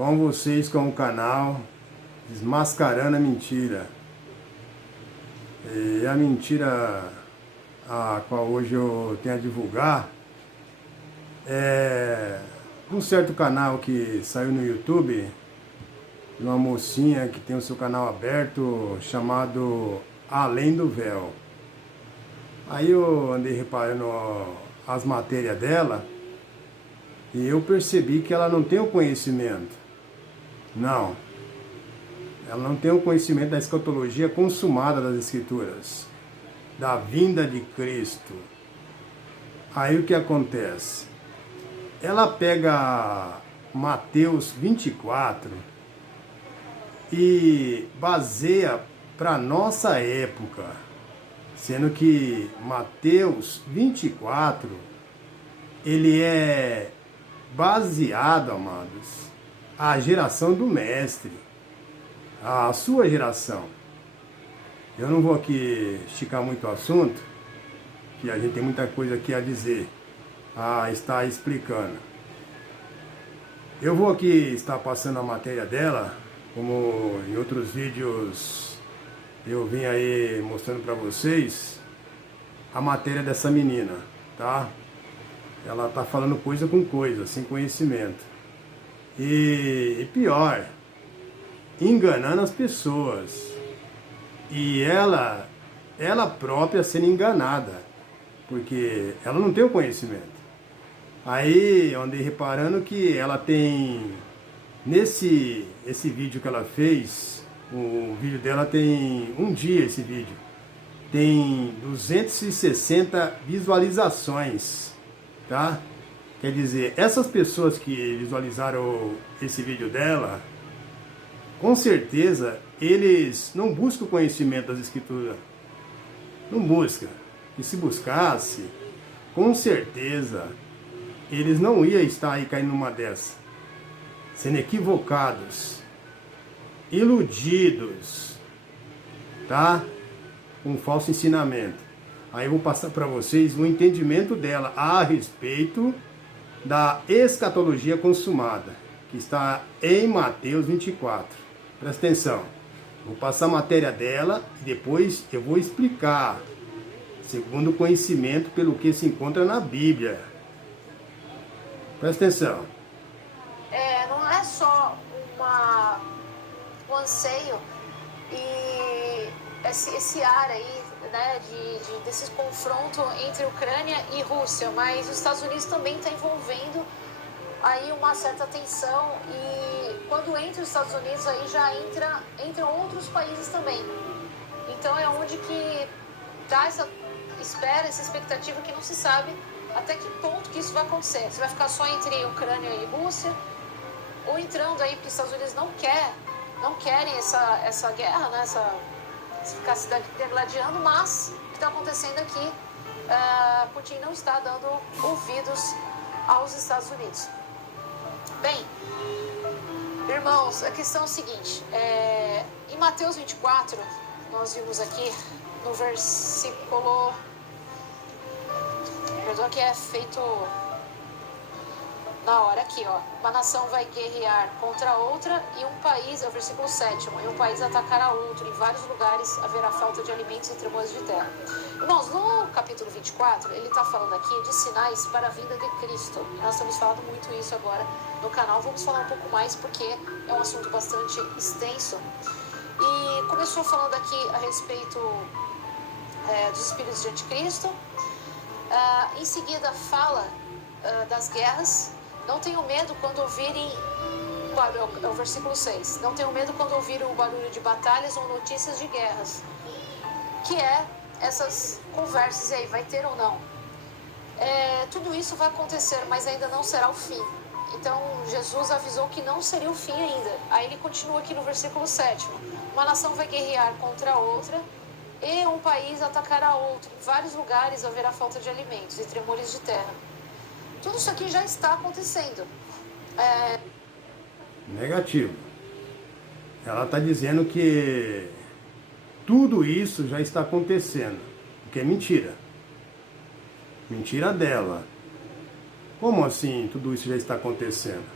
com vocês com o canal Desmascarando a Mentira. E a mentira a qual hoje eu tenho a divulgar é um certo canal que saiu no YouTube, de uma mocinha que tem o seu canal aberto chamado Além do Véu. Aí eu andei reparando as matérias dela e eu percebi que ela não tem o conhecimento. Não. Ela não tem o conhecimento da escatologia consumada das Escrituras, da vinda de Cristo. Aí o que acontece? Ela pega Mateus 24 e baseia para nossa época, sendo que Mateus 24, ele é baseado, amados, à geração do Mestre, a sua geração. Eu não vou aqui esticar muito o assunto, que a gente tem muita coisa aqui a dizer, a estar explicando. Eu vou aqui estar passando a matéria dela, como em outros vídeos eu vim aí mostrando para vocês, a matéria dessa menina, tá? Ela tá falando coisa com coisa, sem conhecimento. E pior, enganando as pessoas. E ela própria sendo enganada, porque ela não tem o conhecimento. Aí eu andei reparando que ela tem, esse vídeo que ela fez, o vídeo dela tem um dia, esse vídeo, tem 260 visualizações, tá? Quer dizer, essas pessoas que visualizaram esse vídeo dela, com certeza, eles não buscam o conhecimento das Escrituras. Não buscam. E se buscasse, com certeza, eles não iam estar aí caindo numa dessa. Sendo equivocados, iludidos, tá? Com um falso ensinamento. Aí eu vou passar para vocês o entendimento dela a respeito da escatologia consumada, que está em Mateus 24. Presta atenção, vou passar a matéria dela e depois eu vou explicar, segundo o conhecimento, pelo que se encontra na Bíblia. Presta atenção. Não é só um anseio e esse ar aí, né, desses confrontos entre Ucrânia e Rússia, mas os Estados Unidos também está envolvendo aí uma certa tensão, e quando entra os Estados Unidos aí já entram outros países também. Então é onde que tá essa expectativa que não se sabe até que ponto que isso vai acontecer. Se vai ficar só entre Ucrânia e Rússia, ou entrando aí, porque os Estados Unidos não querem essa guerra, né, ficar se degladiando, mas o que está acontecendo aqui, Putin não está dando ouvidos aos Estados Unidos. Bem, irmãos, a questão é o seguinte, em Mateus 24, nós vimos aqui no versículo, perdão, que é feito na hora aqui, ó. Uma nação vai guerrear contra outra e um país, é o versículo 7º, e um país atacará outro. Em vários lugares haverá falta de alimentos e tremores de terra. Irmãos, no capítulo 24, ele está falando aqui de sinais para a vinda de Cristo. Nós temos falado muito isso agora no canal. Vamos falar um pouco mais porque é um assunto bastante extenso. E começou falando aqui a respeito dos espíritos de anticristo. Em seguida fala das guerras. Não tenham medo quando ouvirem, é o versículo 6, não tenham medo quando ouvirem o barulho de batalhas ou notícias de guerras, que é essas conversas aí, vai ter ou não. Tudo isso vai acontecer, mas ainda não será o fim. Então Jesus avisou que não seria o fim ainda. Aí ele continua aqui no versículo 7º, uma nação vai guerrear contra outra e um país atacará outro. Em vários lugares haverá falta de alimentos e tremores de terra. Tudo isso aqui já está acontecendo. Negativo. Ela está dizendo que tudo isso já está acontecendo, o que é mentira. Mentira dela. Como assim tudo isso já está acontecendo?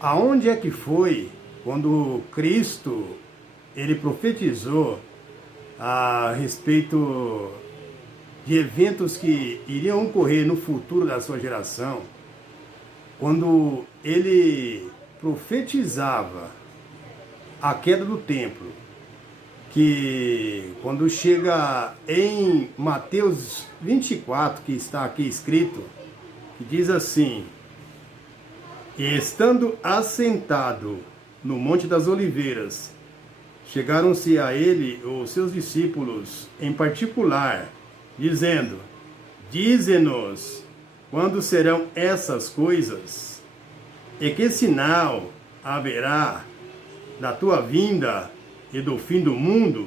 aonde é que foi quando Cristo ele profetizou a respeito de eventos que iriam ocorrer no futuro da sua geração, quando ele profetizava a queda do templo, que quando chega em Mateus 24, que está aqui escrito, que diz assim: e estando assentado no Monte das Oliveiras, chegaram-se a ele os seus discípulos em particular, dizendo: dize-nos, quando serão essas coisas? E que sinal haverá da tua vinda e do fim do mundo?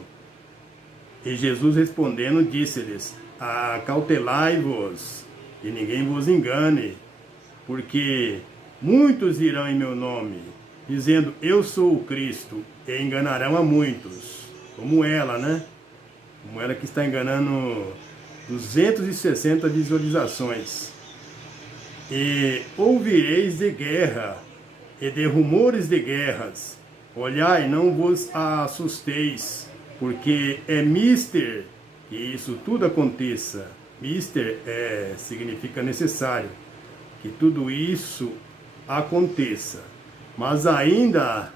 E Jesus respondendo disse-lhes: acautelai-vos, e ninguém vos engane, porque muitos irão em meu nome, dizendo eu sou o Cristo, e enganarão a muitos, como ela, né? Como ela que está enganando 260 visualizações. E ouvireis de guerra e de rumores de guerras. Olhai, não vos assusteis, porque é mister que isso tudo aconteça. Mister significa necessário, que tudo isso aconteça. Mas ainda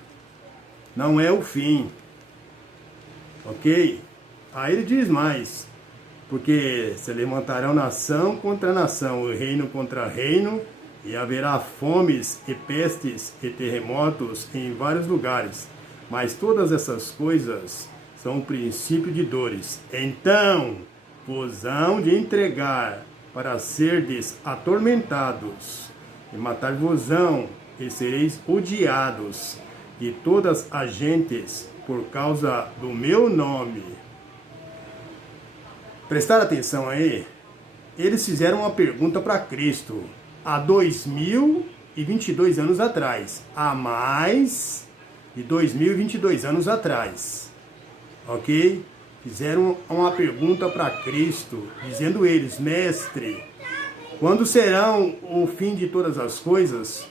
não é o fim. Ok? Aí ele diz mais: porque se levantarão nação contra nação, e reino contra reino, e haverá fomes e pestes e terremotos em vários lugares. Mas todas essas coisas são o princípio de dores. Então vos hão de entregar para serdes atormentados, e matar-vos-ão, e sereis odiados de todas as gentes por causa do meu nome. Prestar atenção aí, eles fizeram uma pergunta para Cristo há 2022 anos atrás, há mais de 2022 anos atrás, ok? Fizeram uma pergunta para Cristo, dizendo eles: mestre, quando serão o fim de todas as coisas,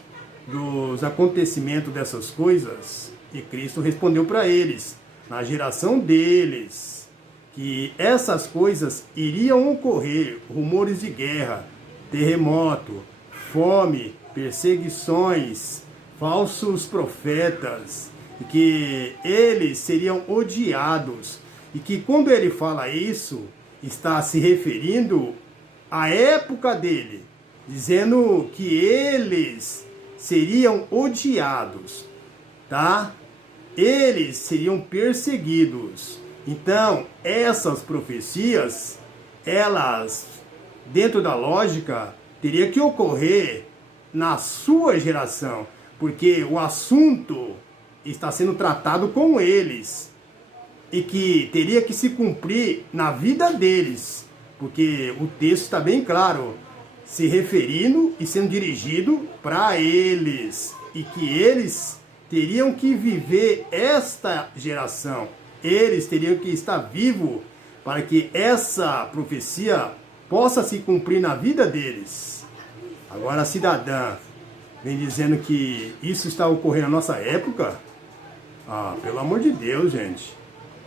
dos acontecimentos dessas coisas? E Cristo respondeu para eles, na geração deles, que essas coisas iriam ocorrer: rumores de guerra, terremoto, fome, perseguições, falsos profetas, e que eles seriam odiados. E que quando ele fala isso, está se referindo à época dele, dizendo que eles seriam odiados, tá? Eles seriam perseguidos. Então, essas profecias, elas, dentro da lógica, teria que ocorrer na sua geração, porque o assunto está sendo tratado com eles, e que teria que se cumprir na vida deles, porque o texto está bem claro, se referindo e sendo dirigido para eles, e que eles teriam que viver esta geração, eles teriam que estar vivos para que essa profecia possa se cumprir na vida deles. Agora a cidadã vem dizendo que isso está ocorrendo na nossa época. Ah, pelo amor de Deus, gente.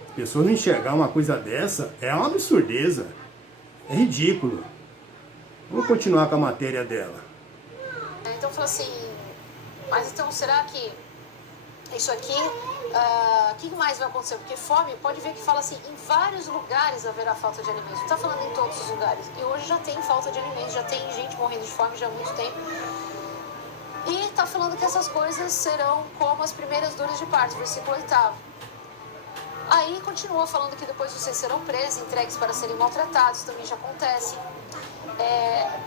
As pessoas não enxergar uma coisa dessa é uma absurdeza. É ridículo. Vou continuar com a matéria dela. Então falou assim, mas então será que isso aqui, o que mais vai acontecer? Porque fome, pode ver que fala assim, em vários lugares haverá falta de alimentos. Não está falando em todos os lugares. E hoje já tem falta de alimentos, já tem gente morrendo de fome já há muito tempo. E está falando que essas coisas serão como as primeiras dores de parto, versículo 8º. Aí continua falando que depois vocês serão presos, entregues para serem maltratados, também já acontece.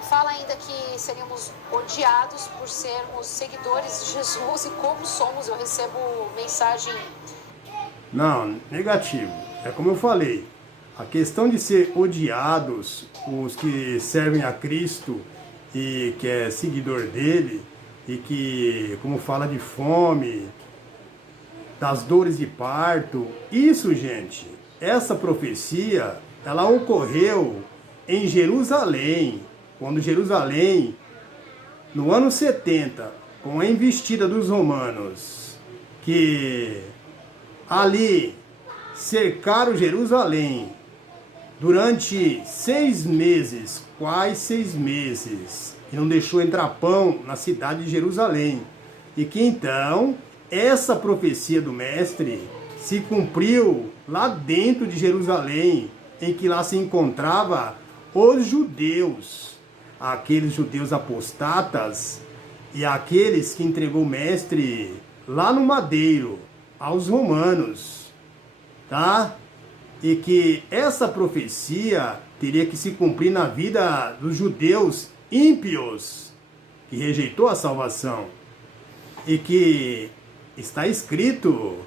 Fala ainda que seríamos odiados por sermos seguidores de Jesus, e como somos, eu recebo mensagem... Não, negativo. É como eu falei, a questão de ser odiados, os que servem a Cristo e que é seguidor dele, e que, como fala de fome, das dores de parto, isso, gente, essa profecia, ela ocorreu em Jerusalém, quando Jerusalém, no ano 70, com a investida dos romanos, que ali cercaram Jerusalém durante 6 meses, quase 6 meses, e não deixou entrar pão na cidade de Jerusalém. E que então essa profecia do mestre se cumpriu lá dentro de Jerusalém, em que lá se encontrava os judeus, aqueles judeus apostatas e aqueles que entregou o mestre lá no madeiro aos romanos, tá? E que essa profecia teria que se cumprir na vida dos judeus ímpios, que rejeitou a salvação, e que está escrito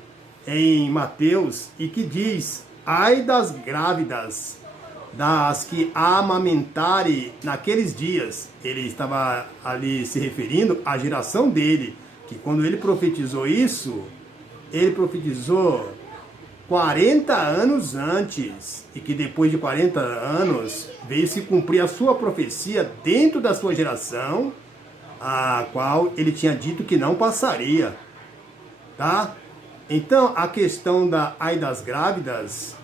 em Mateus, e que diz: ai das grávidas, das que amamentarem naqueles dias. Ele estava ali se referindo à geração dele, que quando ele profetizou isso, ele profetizou 40 anos antes, e que depois de 40 anos veio se cumprir a sua profecia dentro da sua geração, a qual ele tinha dito que não passaria, tá? Então a questão da ai das grávidas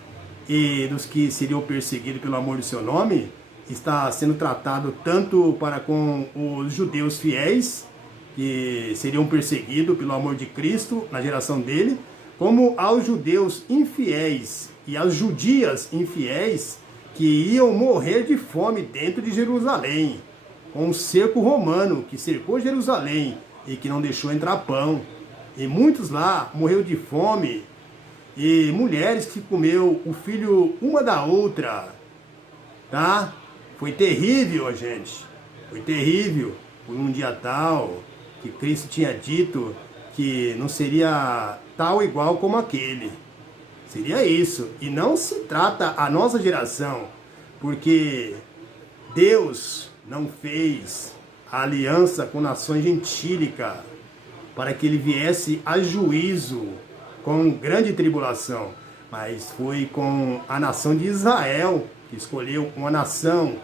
e dos que seriam perseguidos pelo amor do seu nome está sendo tratado tanto para com os judeus fiéis, que seriam perseguidos pelo amor de Cristo na geração dele, como aos judeus infiéis e às judias infiéis, que iam morrer de fome dentro de Jerusalém, com o cerco romano que cercou Jerusalém e que não deixou entrar pão. E muitos lá morreram de fome, e mulheres que comeu o filho uma da outra, tá? Foi terrível, gente. Foi terrível. Por um dia tal que Cristo tinha dito que não seria tal igual como aquele. Seria isso. E não se trata a nossa geração, porque Deus não fez a aliança com nações gentílicas para que ele viesse a juízo com grande tribulação, mas foi com a nação de Israel, que escolheu uma nação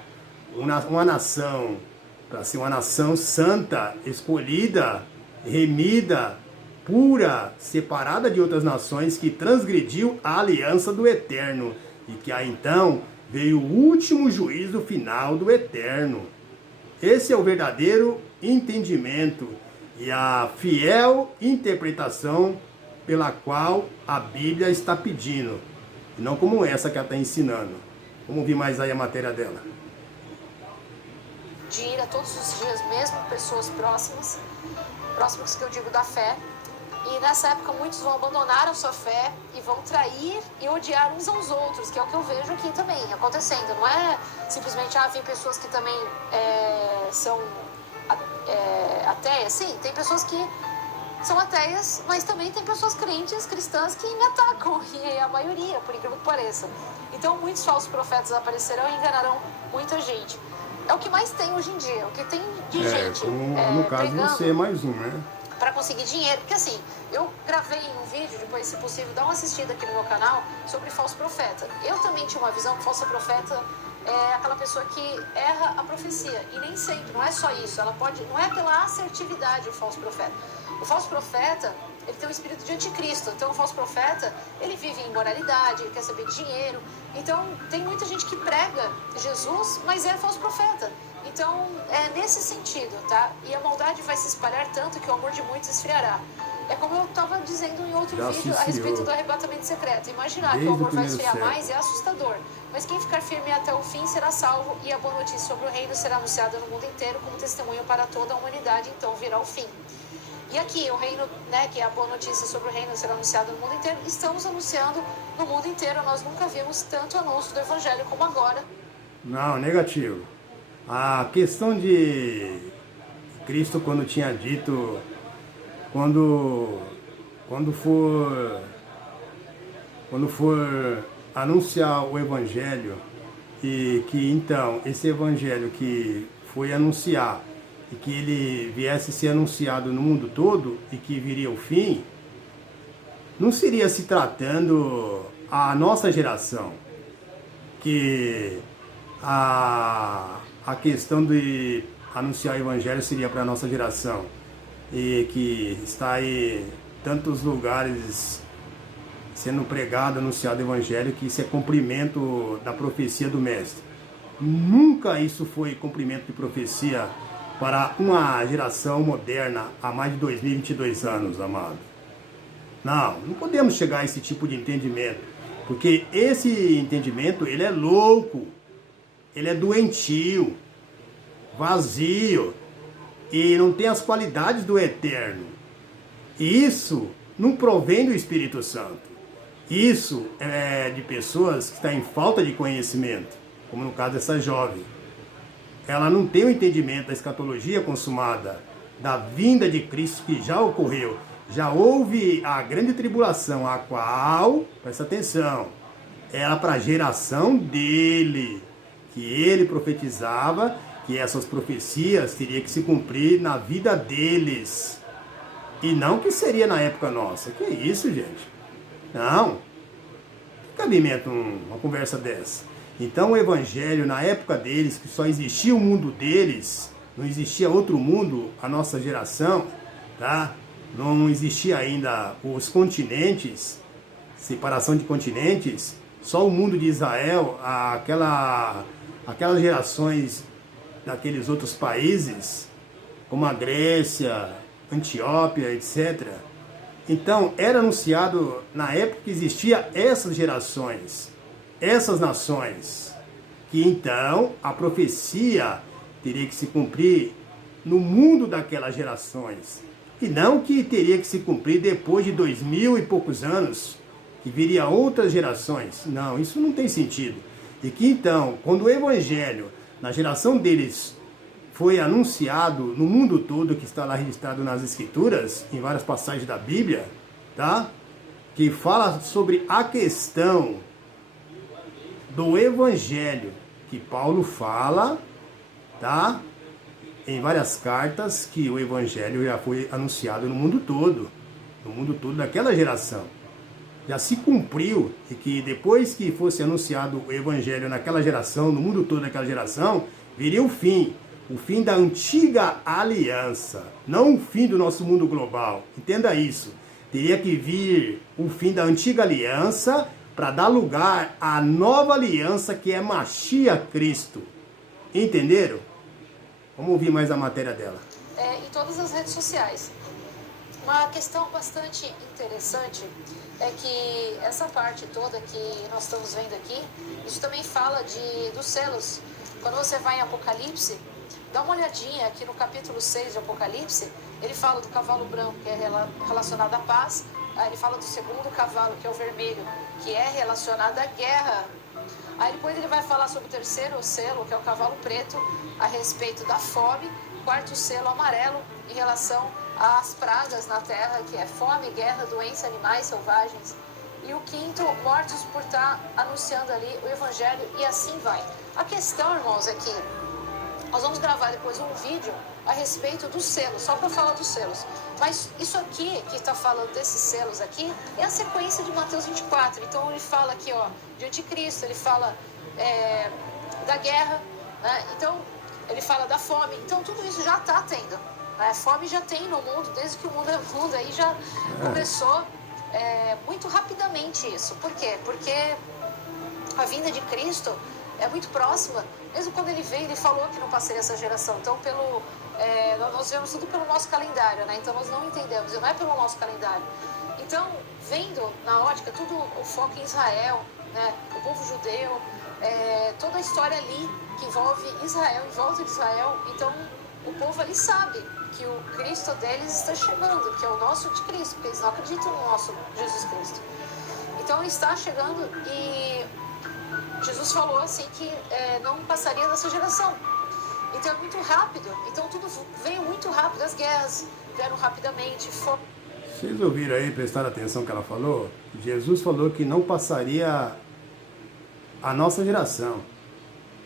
para ser uma nação santa, escolhida, remida, pura, separada de outras nações, que transgrediu a aliança do Eterno, e que aí então veio o último juízo final do Eterno. Esse é o verdadeiro entendimento e a fiel interpretação pela qual a Bíblia está pedindo, e não como essa que ela está ensinando. Vamos ouvir mais aí a matéria dela. De ir a todos os dias, mesmo pessoas próximas que eu digo da fé, e nessa época muitos vão abandonar a sua fé e vão trair e odiar uns aos outros, que é o que eu vejo aqui também acontecendo. Não é simplesmente, vem pessoas que também são ateias. Sim, tem pessoas que são ateias, mas também tem pessoas crentes, cristãs, que me atacam, e é a maioria, por incrível que pareça. Então muitos falsos profetas aparecerão e enganarão muita gente. É o que mais tem hoje em dia, o que tem de gente no caso você é mais um, né? Para conseguir dinheiro, porque assim, eu gravei um vídeo, depois se possível dá uma assistida aqui no meu canal, sobre falso profeta. Eu também tinha uma visão que falso profeta é aquela pessoa que erra a profecia, e nem sempre, não é só isso, não é pela assertividade o falso profeta. O falso profeta, ele tem um espírito de anticristo. Então o falso profeta, ele vive em imoralidade, ele quer saber de dinheiro. Então tem muita gente que prega Jesus, mas é falso profeta. Então é nesse sentido, tá? E a maldade vai se espalhar tanto que o amor de muitos esfriará. É como eu estava dizendo em outro vídeo a respeito do arrebatamento secreto. Imaginar que o amor vai esfriar mais é assustador. Mas quem ficar firme até o fim será salvo, e a boa notícia sobre o reino será anunciada no mundo inteiro como testemunho para toda a humanidade, então virá o fim. E aqui, o reino, né, que é a boa notícia sobre o reino será anunciado no mundo inteiro, estamos anunciando no mundo inteiro. Nós nunca vimos tanto anúncio do evangelho como agora. Não, negativo. A questão de Cristo, quando tinha dito, quando for anunciar o evangelho, e que então esse evangelho que foi anunciar, e que ele viesse ser anunciado no mundo todo, e que viria o fim, não seria se tratando a nossa geração, que a questão de anunciar o evangelho seria para a nossa geração. e que está aí tantos lugares sendo pregado, anunciado o evangelho, que isso é cumprimento da profecia do mestre. Nunca isso foi cumprimento de profecia para uma geração moderna há mais de 2022 anos, amado. Não podemos chegar a esse tipo de entendimento, porque esse entendimento, ele é louco, ele é doentio, vazio, e não tem as qualidades do eterno. E isso não provém do Espírito Santo. Isso é de pessoas que estão em falta de conhecimento, como no caso dessa jovem. Ela não tem o entendimento da escatologia consumada, da vinda de Cristo que já ocorreu. Já houve a grande tribulação, a qual, presta atenção, era para a geração dele, que ele profetizava que essas profecias teriam que se cumprir na vida deles. E não que seria na época nossa. Que isso, gente? Não. Que cabimento uma conversa dessa? Então o evangelho, na época deles, que só existia o mundo deles, não existia outro mundo, a nossa geração, tá? Não existia ainda os continentes, separação de continentes, só o mundo de Israel, aquelas gerações daqueles outros países, como a Grécia, Antióquia, etc. Então, era anunciado na época que existia essas gerações, essas nações, que então a profecia teria que se cumprir no mundo daquelas gerações, e não que teria que se cumprir depois de 2000 e poucos anos, que viria outras gerações. Não, isso não tem sentido. E que então, quando o evangelho, na geração deles, foi anunciado no mundo todo, que está lá registrado nas Escrituras, em várias passagens da Bíblia, tá? Que fala sobre a questão do evangelho, que Paulo fala, tá? Em várias cartas, que o evangelho já foi anunciado no mundo todo daquela geração. Já se cumpriu, e que depois que fosse anunciado o evangelho naquela geração, no mundo todo daquela geração, viria o fim da antiga aliança, não o fim do nosso mundo global. Entenda isso. Teria que vir o fim da antiga aliança para dar lugar à nova aliança, que é Mashiach Cristo. Entenderam? Vamos ouvir mais a matéria dela. Em todas as redes sociais. Uma questão bastante interessante é que essa parte toda que nós estamos vendo aqui, isso também fala dos selos. Quando você vai em Apocalipse, dá uma olhadinha aqui no capítulo 6 de Apocalipse, ele fala do cavalo branco, que é relacionado à paz. Aí ele fala do segundo cavalo, que é o vermelho, que é relacionado à guerra. Aí depois ele vai falar sobre o terceiro selo, que é o cavalo preto, a respeito da fome. Quarto selo amarelo, em relação às pragas na terra, que é fome, guerra, doença, animais selvagens. E o quinto, mortos por estar anunciando ali o evangelho, e assim vai. A questão, irmãos, é que nós vamos gravar depois um vídeo a respeito dos selos, só para falar dos selos. Mas isso aqui, que está falando desses selos aqui, é a sequência de Mateus 24. Então ele fala aqui, ó, de anticristo, ele fala da guerra, né? Então ele fala da fome. Então tudo isso já está tendo, né? Fome já tem no mundo, desde que o mundo é mundo, aí já começou muito rapidamente isso. Por quê? Porque a vinda de Cristo é muito próxima. Mesmo quando ele veio, ele falou que não passaria essa geração. Então, nós vemos tudo pelo nosso calendário, né? Então, nós não entendemos, e não é pelo nosso calendário. Então, vendo na ótica, tudo o foco em Israel, né? O povo judeu, toda a história ali que envolve Israel, em volta de Israel. Então, o povo ali sabe que o Cristo deles está chegando, que é o nosso de Cristo, porque eles não acreditam no nosso Jesus Cristo. Então, ele está chegando e Jesus falou assim que não passaria dessa geração. Então é muito rápido. Então tudo veio muito rápido. As guerras vieram rapidamente. Vocês ouviram aí, prestaram atenção que ela falou? Jesus falou que não passaria a nossa geração.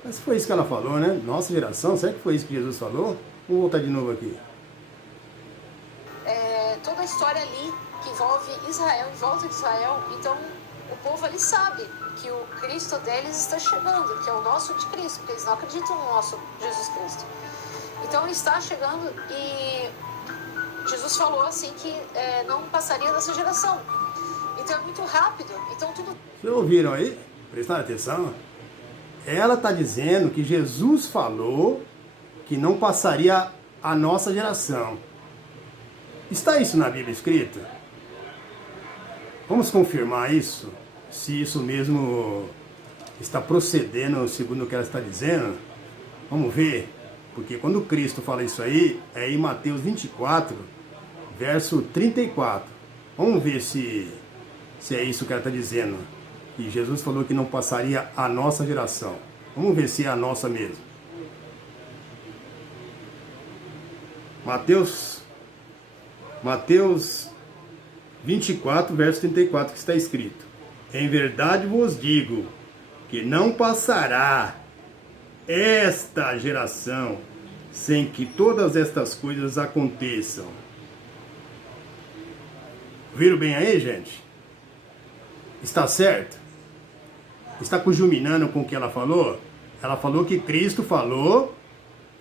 Mas foi isso que ela falou, né? Nossa geração? Será que foi isso que Jesus falou? Vamos voltar de novo aqui. Toda a história ali que envolve Israel, em volta de Israel. Então o povo ali sabe que o Cristo deles está chegando, que é o nosso de Cristo, porque eles não acreditam no nosso Jesus Cristo. Então ele está chegando e Jesus falou assim que não passaria dessa geração. Então é muito rápido. Então tudo... Vocês ouviram aí? Prestaram atenção? Ela está dizendo que Jesus falou que não passaria a nossa geração. Está isso na Bíblia escrito? Vamos confirmar isso? Se isso mesmo está procedendo segundo o que ela está dizendo? Vamos ver? Porque quando Cristo fala isso aí, é em Mateus 24, verso 34. Vamos ver se é isso que ela está dizendo. Que Jesus falou que não passaria a nossa geração. Vamos ver se é a nossa mesmo. Mateus 24, verso 34, que está escrito: em verdade vos digo que não passará esta geração sem que todas estas coisas aconteçam. Viram bem aí, gente? Está certo? Está conjuminando com o que ela falou? Ela falou que Cristo falou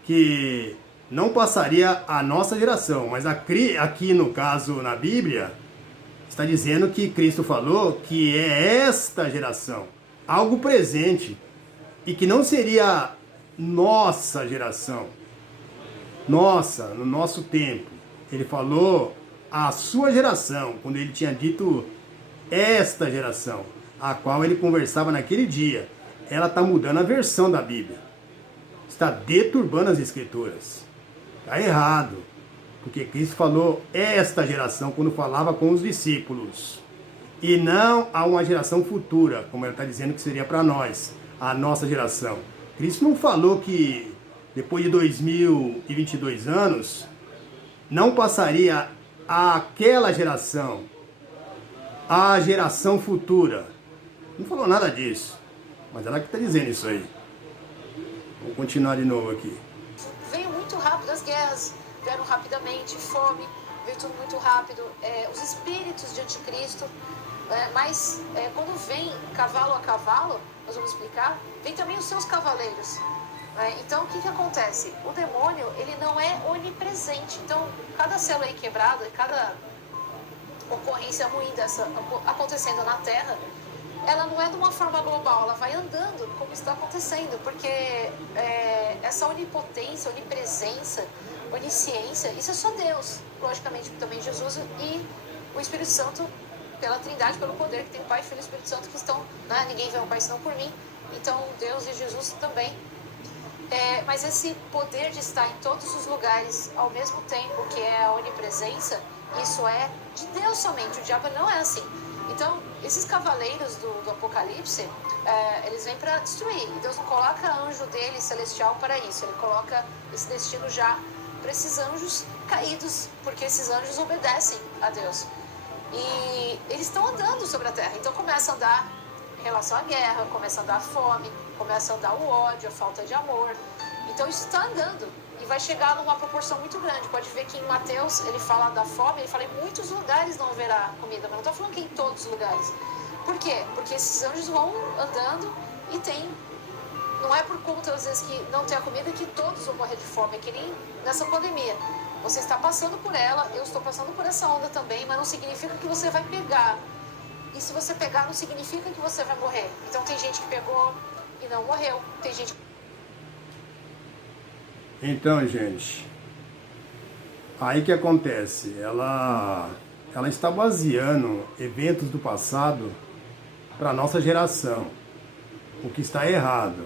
que não passaria a nossa geração, mas aqui no caso na Bíblia está dizendo que Cristo falou que é esta geração, algo presente, e que não seria nossa geração, nossa, no nosso tempo. Ele falou a sua geração, quando ele tinha dito esta geração, a qual ele conversava naquele dia. Ela está mudando a versão da Bíblia, está deturbando as Escrituras. Está errado, porque Cristo falou esta geração quando falava com os discípulos, e não a uma geração futura, como ela está dizendo que seria para nós, a nossa geração. Cristo não falou que depois de 2022 anos não passaria àquela geração, a geração futura. Não falou nada disso, mas ela que está dizendo isso aí. Vou continuar de novo aqui. Veio muito rápido as guerras, vieram rapidamente, fome, veio tudo muito rápido, os espíritos de anticristo, mas quando vem cavalo a cavalo, nós vamos explicar, vem também os seus cavaleiros. Então o que acontece? O demônio, ele não é onipresente, então cada célula aí quebrada, cada ocorrência ruim dessa acontecendo na Terra, ela não é de uma forma global, ela vai andando como está acontecendo, porque essa onipotência, onipresença, onisciência, isso é só Deus, logicamente também Jesus e o Espírito Santo, pela Trindade, pelo poder que tem o Pai, Filho e Espírito Santo que estão, né? Ninguém vê o Pai senão por mim, então Deus e Jesus também. Mas esse poder de estar em todos os lugares ao mesmo tempo, que é a onipresença, isso é de Deus somente, o diabo não é assim. Então, esses cavaleiros do Apocalipse, eles vêm para destruir. E Deus não coloca anjo dele celestial para isso. Ele coloca esse destino já para esses anjos caídos, porque esses anjos obedecem a Deus. E eles estão andando sobre a terra. Então, começa a andar em relação à guerra, começa a andar a fome, começa a andar o ódio, a falta de amor. Então, isso está andando. E vai chegar numa proporção muito grande. Pode ver que em Mateus ele fala da fome, ele fala em muitos lugares não haverá comida, mas não está falando que em todos os lugares. Por quê? Porque esses anjos vão andando e tem... Não é por conta, às vezes, que não tem a comida que todos vão morrer de fome, é que nem nessa pandemia. Você está passando por ela, eu estou passando por essa onda também, mas não significa que você vai pegar. E se você pegar, não significa que você vai morrer. Então tem gente que pegou e não morreu, tem gente que... Então, gente, aí que acontece, ela está baseando eventos do passado para a nossa geração, o que está errado,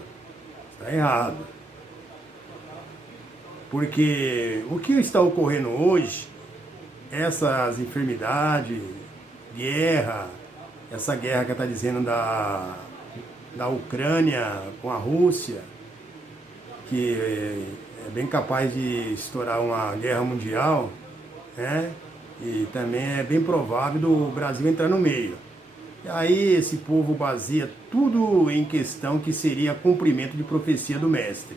porque o que está ocorrendo hoje, essas enfermidades, guerra, essa guerra que está dizendo da Ucrânia com a Rússia, que é bem capaz de estourar uma guerra mundial, né? E também é bem provável do Brasil entrar no meio. E aí esse povo baseia tudo em questão que seria cumprimento de profecia do Mestre.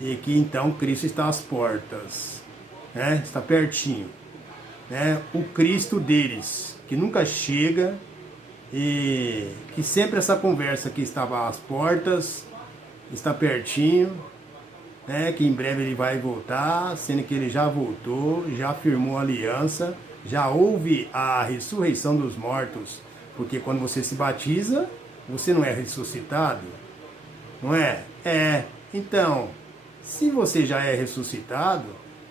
E que então Cristo está às portas, né? Está pertinho, né? O Cristo deles, que nunca chega, e que sempre essa conversa que estava às portas, está pertinho, né, que em breve ele vai voltar, sendo que ele já voltou, já firmou aliança, já houve a ressurreição dos mortos, porque quando você se batiza, você não é ressuscitado, não é? Então, se você já é ressuscitado,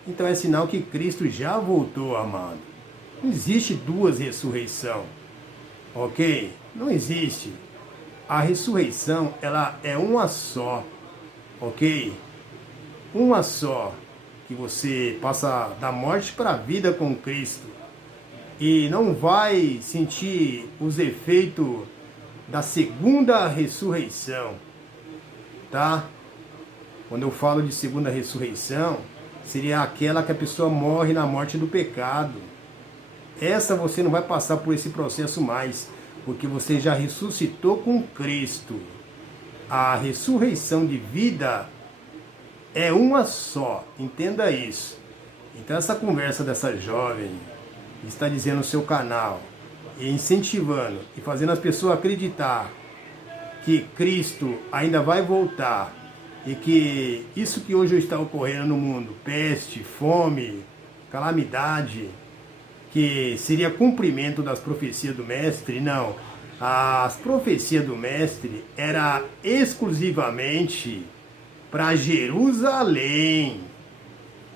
então é sinal que Cristo já voltou, amado. Não existe duas ressurreições, ok? Não existe. A ressurreição, ela é uma só, ok? Uma só, que você passa da morte para a vida com Cristo e não vai sentir os efeitos da segunda ressurreição, tá? Quando eu falo de segunda ressurreição, seria aquela que a pessoa morre na morte do pecado. Essa você não vai passar por esse processo mais, porque você já ressuscitou com Cristo. A ressurreição de vida é uma só, entenda isso. Então essa conversa dessa jovem está dizendo no seu canal, e incentivando e fazendo as pessoas acreditar que Cristo ainda vai voltar e que isso que hoje está ocorrendo no mundo, peste, fome, calamidade, que seria cumprimento das profecias do Mestre, não. As profecias do Mestre era exclusivamente para Jerusalém.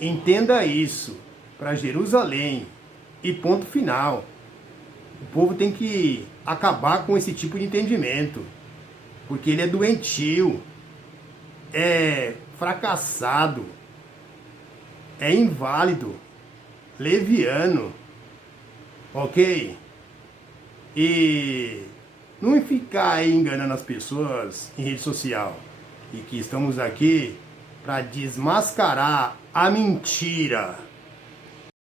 Entenda isso, para Jerusalém. E ponto final. O povo tem que acabar com esse tipo de entendimento, porque ele é doentio, é fracassado, é inválido, leviano, ok? E não ficar aí enganando as pessoas em rede social, e que estamos aqui para desmascarar a mentira.